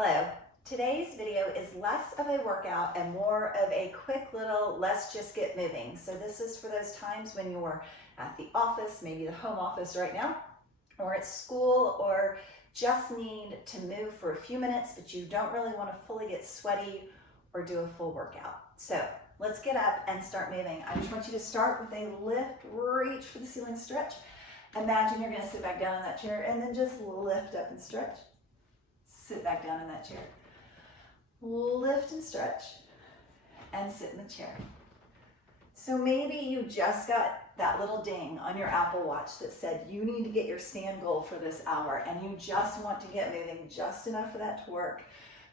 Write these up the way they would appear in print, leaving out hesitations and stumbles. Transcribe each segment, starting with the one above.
Hello. Today's video is less of a workout and more of a quick little let's just get moving. So this is for those times when you're at the office, maybe the home office right now, or at school, or just need to move for a few minutes, but you don't really want to fully get sweaty or do a full workout. So let's get up and start moving. I just want you to start with a lift, reach for the ceiling stretch. Imagine you're going to sit back down in that chair and then just lift up and stretch. Sit back down in that chair. Lift and stretch and sit in the chair. So maybe you just got that little ding on your Apple Watch that said you need to get your stand goal for this hour, and you just want to get moving just enough for that to work,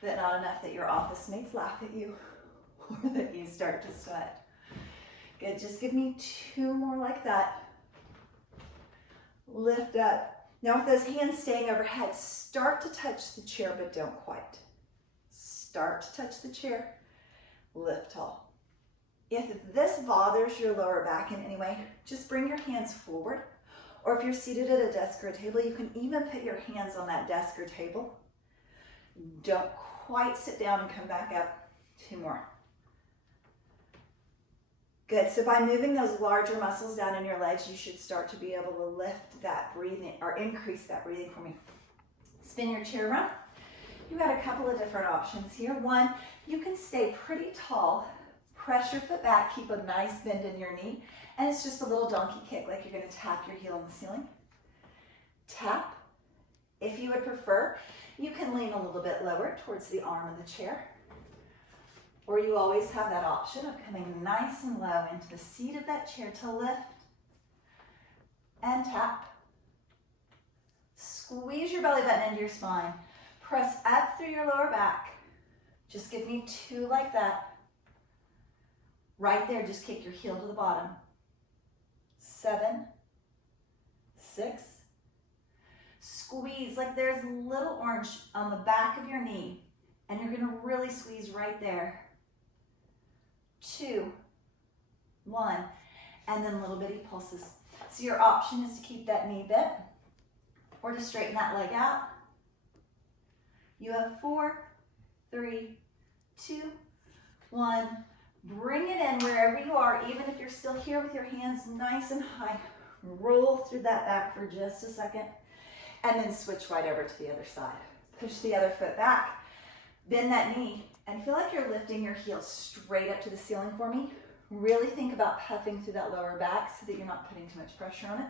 but not enough that your office mates laugh at you or that you start to sweat. Good, just give me two more like that. Lift up. Now with those hands staying overhead, start to touch the chair, but don't quite. Start to touch the chair, lift tall. If this bothers your lower back in any way, just bring your hands forward. Or if you're seated at a desk or a table, you can even put your hands on that desk or table. Don't quite sit down and come back up. Two more. Good, so by moving those larger muscles down in your legs, you should start to be able to lift that breathing or increase that breathing for me. Spin your chair around. You've got a couple of different options here. One, you can stay pretty tall, press your foot back, keep a nice bend in your knee, and it's just a little donkey kick, like you're gonna tap your heel on the ceiling. Tap. If you would prefer, you can lean a little bit lower towards the arm of the chair. Or you always have that option of coming nice and low into the seat of that chair to lift and tap. Squeeze your belly button into your spine. Press up through your lower back. Just give me two like that. Right there, just kick your heel to the bottom. 7, 6. Squeeze like there's a little orange on the back of your knee, and you're gonna really squeeze right there. 2, 1, and then little bitty pulses. So your option is to keep that knee bent or to straighten that leg out. You have 4, 3, 2, 1. Bring it in wherever you are, even if you're still here with your hands nice and high. Roll through that back for just a second, and then switch right over to the other side. Push the other foot back, bend that knee, and feel like you're lifting your heels straight up to the ceiling for me. Really think about puffing through that lower back so that you're not putting too much pressure on it.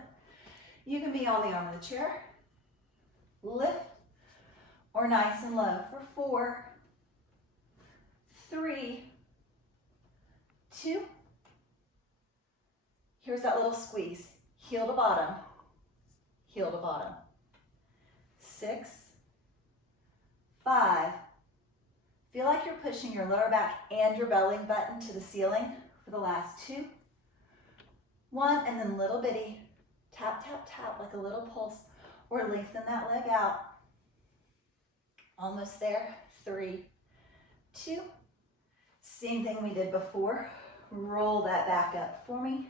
You can be on the arm of the chair, lift, or nice and low for 4, 3, 2. Here's that little squeeze. Heel to bottom, heel to bottom. 6, 5. Feel like you're pushing your lower back and your belly button to the ceiling for the last 2. 1, and then little bitty tap, tap, tap like a little pulse, or lengthen that leg out. Almost there. 3, 2. Same thing we did before. Roll that back up for me.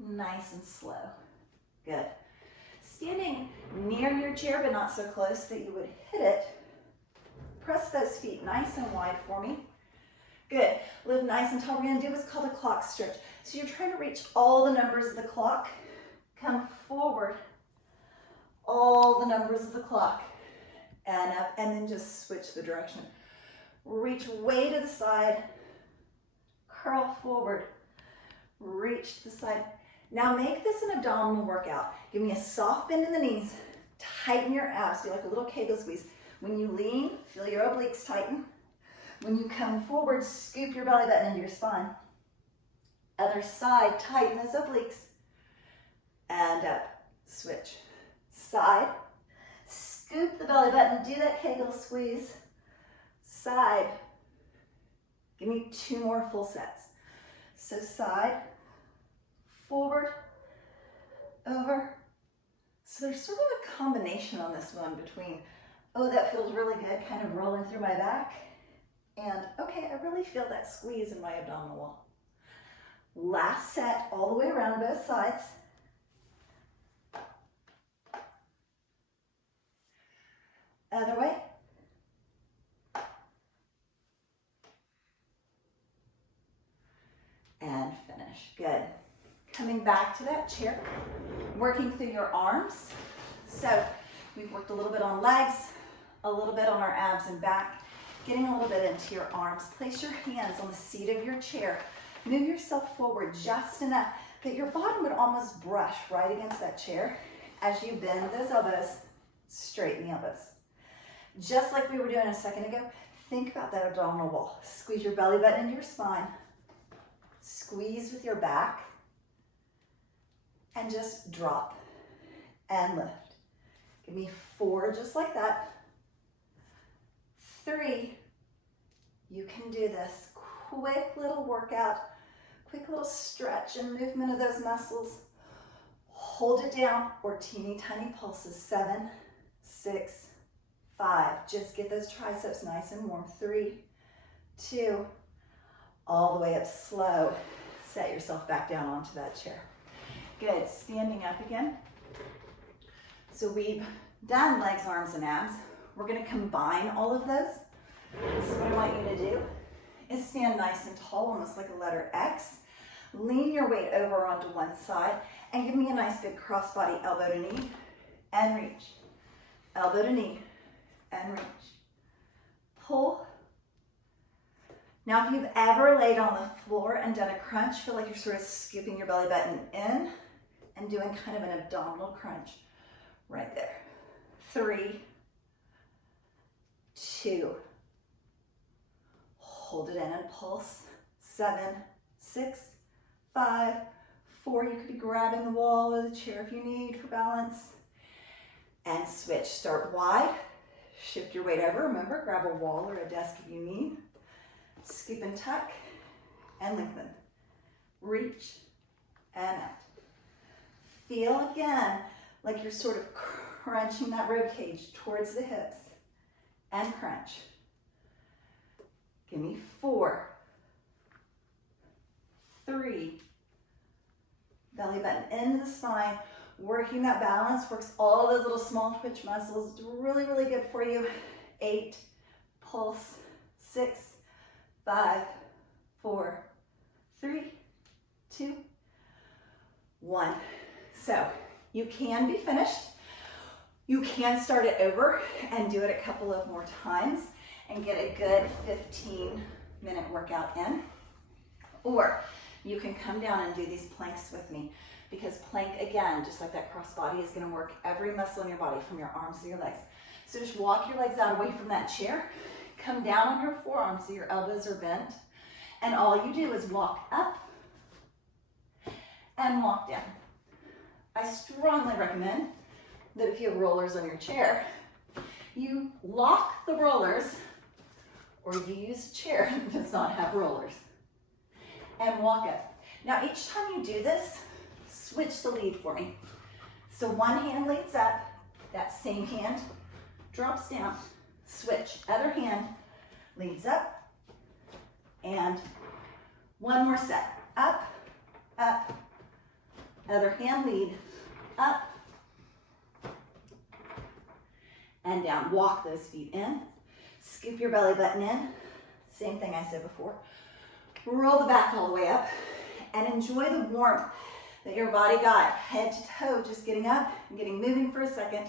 Nice and slow. Good. Standing near your chair, but not so close that you would hit it. Press those feet nice and wide for me. Good. Live nice and tall. We're going to do what's called a clock stretch. So you're trying to reach all the numbers of the clock. Come forward. All the numbers of the clock. And up, and then just switch the direction. Reach way to the side. Curl forward. Reach to the side. Now make this an abdominal workout. Give me a soft bend in the knees. Tighten your abs. Do like a little Kegel squeeze. When you lean, feel your obliques tighten. When you come forward, scoop your belly button into your spine. Other side, tighten those obliques. And up, switch. Side, scoop the belly button, do that Kegel squeeze. Side, give me 2 more full sets. So side, forward, over. So there's sort of a combination on this one between, oh, that feels really good, kind of rolling through my back, and okay, I really feel that squeeze in my abdominal wall. Last set, all the way around both sides. Other way. Coming back to that chair, working through your arms. So we've worked a little bit on legs, a little bit on our abs and back, getting a little bit into your arms. Place your hands on the seat of your chair. Move yourself forward just enough that your bottom would almost brush right against that chair. As you bend those elbows, straighten the elbows. Just like we were doing a second ago, think about that abdominal wall. Squeeze your belly button into your spine. Squeeze with your back. And just drop and lift. Give me 4 just like that. 3. You can do this. Quick little workout. Quick little stretch and movement of those muscles. Hold it down or teeny tiny pulses. 7, 6, 5. Just get those triceps nice and warm. 3, 2. All the way up slow. Set yourself back down onto that chair. Good, standing up again. So we've done legs, arms, and abs. We're gonna combine all of those. So what I want you to do is stand nice and tall, almost like a letter X. Lean your weight over onto one side and give me a nice big crossbody elbow to knee and reach. Elbow to knee and reach. Pull. Now if you've ever laid on the floor and done a crunch, feel like you're sort of scooping your belly button in and doing kind of an abdominal crunch right there. 3, 2. Hold it in and pulse. 7, 6, 5, 4. You could be grabbing the wall or the chair if you need for balance. And switch. Start wide. Shift your weight over. Remember, grab a wall or a desk if you need. Scoop and tuck and lengthen. Reach and out. Feel again like you're sort of crunching that rib cage towards the hips and crunch. Give me 4, 3, belly button into the spine, working that balance, works all those little small twitch muscles. It's really, really good for you. 8, pulse, 6, 5, 4, 3, 2, 1. So you can be finished. You can start it over and do it a couple of more times and get a good 15-minute workout in. Or you can come down and do these planks with me, because plank, again, just like that cross body, is gonna work every muscle in your body from your arms to your legs. So just walk your legs out away from that chair, come down on your forearms so your elbows are bent, and all you do is walk up and walk down. I strongly recommend that if you have rollers on your chair, you lock the rollers or you use a chair that does not have rollers and walk up. Now each time you do this, switch the lead for me. So one hand leads up, that same hand drops down, switch. Other hand leads up, and one more set. Up, up, other hand lead, up, and down. Walk those feet in. Scoop your belly button in. Same thing I said before. Roll the back all the way up and enjoy the warmth that your body got. Head to toe, just getting up and getting moving for a second.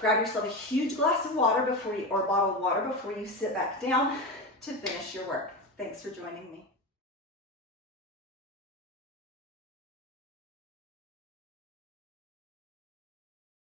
Grab yourself a huge glass of water before you, or bottle of water before you sit back down to finish your work. Thanks for joining me.